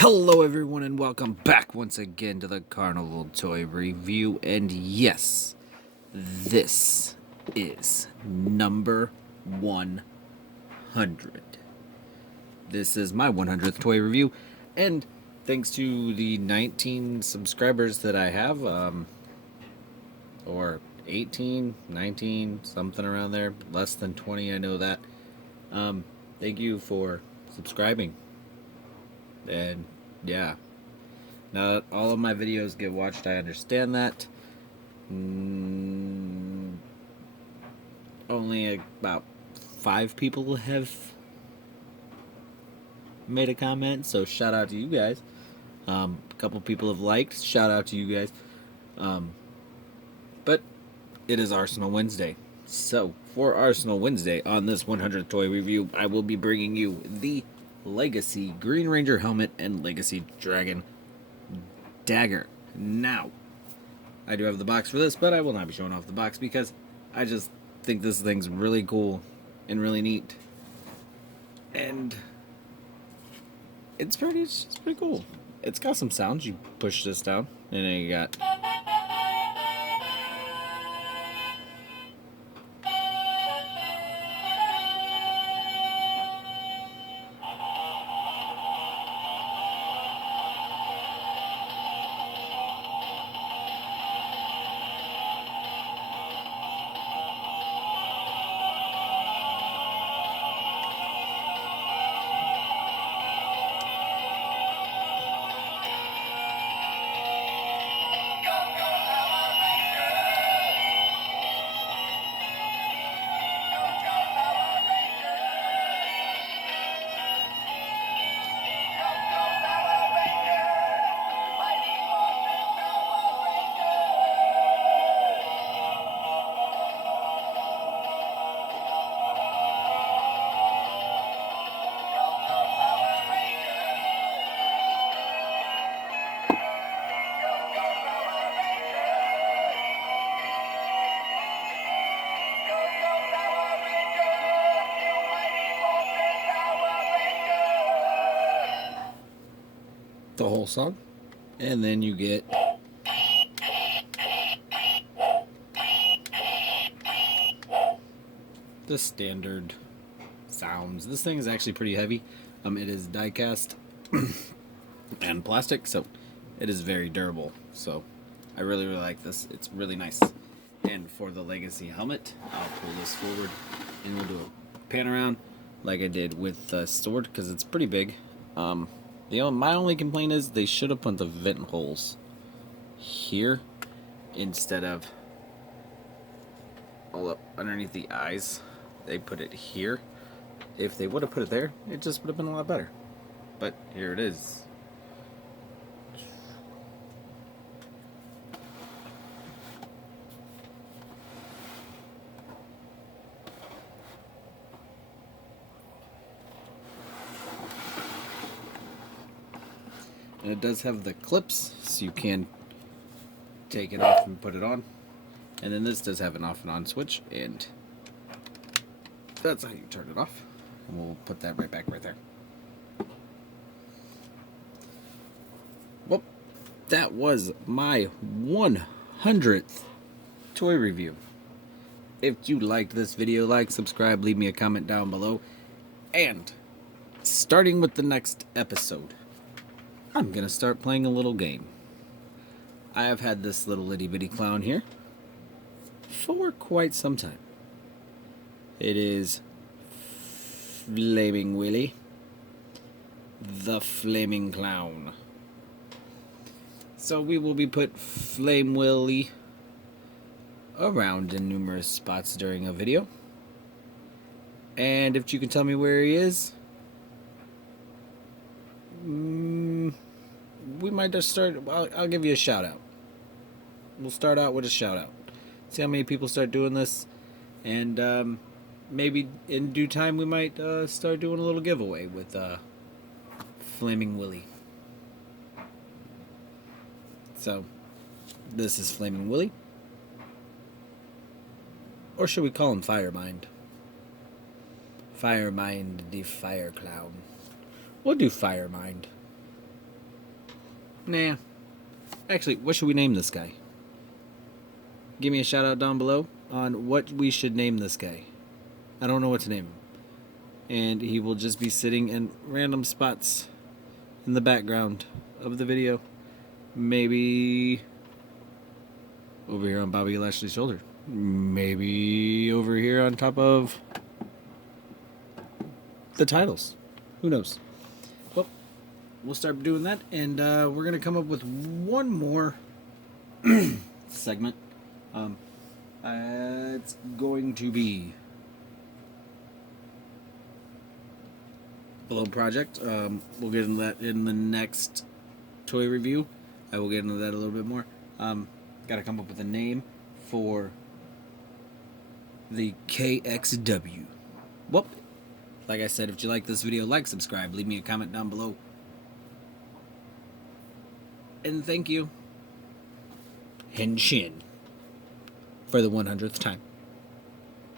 Hello everyone and welcome back once again to the Carnival Toy Review, and yes, this is number 100. This is my 100th toy review, and thanks to the 19 subscribers that I have, or 18, 19, something around there, less than 20, I know that. Thank you for subscribing. And yeah, not all of my videos get watched, I understand that. Only about 5 people have made a comment, so shout out to you guys. A couple people have liked, shout out to you guys. But it is Arsenal Wednesday. So, for Arsenal Wednesday, on this 100th toy review, I will be bringing you the Legacy Green Ranger helmet and Legacy Dragon dagger. Now, I do have the box for this, but I will not be showing off the box because I just think this thing's really cool and really neat. And it's pretty cool. It's got some sounds. You push this down, and then you got the whole song, and then you get the standard sounds. This thing is actually pretty heavy. It is die cast and plastic, so it is very durable. So I really like this. It's really nice. And for the Legacy helmet, I'll pull this forward and we'll do a pan around like I did with the sword because it's pretty big. My only complaint is they should have put the vent holes here instead of all up underneath the eyes. They put it here. If they would have put it there, it just would have been a lot better. But here it is. And it does have the clips, so you can take it off and put it on. And then this does have an off and on switch, and that's how you turn it off. And we'll put that right back right there. Well, that was my 100th toy review. If you liked this video, like, subscribe, leave me a comment down below. And starting with the next episode, I'm gonna start playing a little game. I have had this little itty bitty clown here for quite some time. It is Flaming Willie, the Flaming Clown. So we will be put Flame Willie around in numerous spots during a video. And if you can tell me where he is, we might just start. I'll give you a shout out. We'll start out with a shout out. See how many people start doing this, and maybe in due time we might start doing a little giveaway with Flaming Willie. So this is Flaming Willie, or should we call him Firemind? Firemind the Fire Clown. We'll do Firemind. Nah. Actually, what should we name this guy? Give me a shout out down below on what we should name this guy. I don't know what to name him. And he will just be sitting in random spots in the background of the video. Maybe over here on Bobby Lashley's shoulder. Maybe over here on top of the titles. Who knows? Well, we'll start doing that, and we're going to come up with one more segment. It's going to be Below Project. We'll get into that in the next toy review. I will get into that a little bit more. Got to come up with a name for the KXW. Well, like I said, if you like this video, like, subscribe, leave me a comment down below. And thank you. Henshin for the 100th time.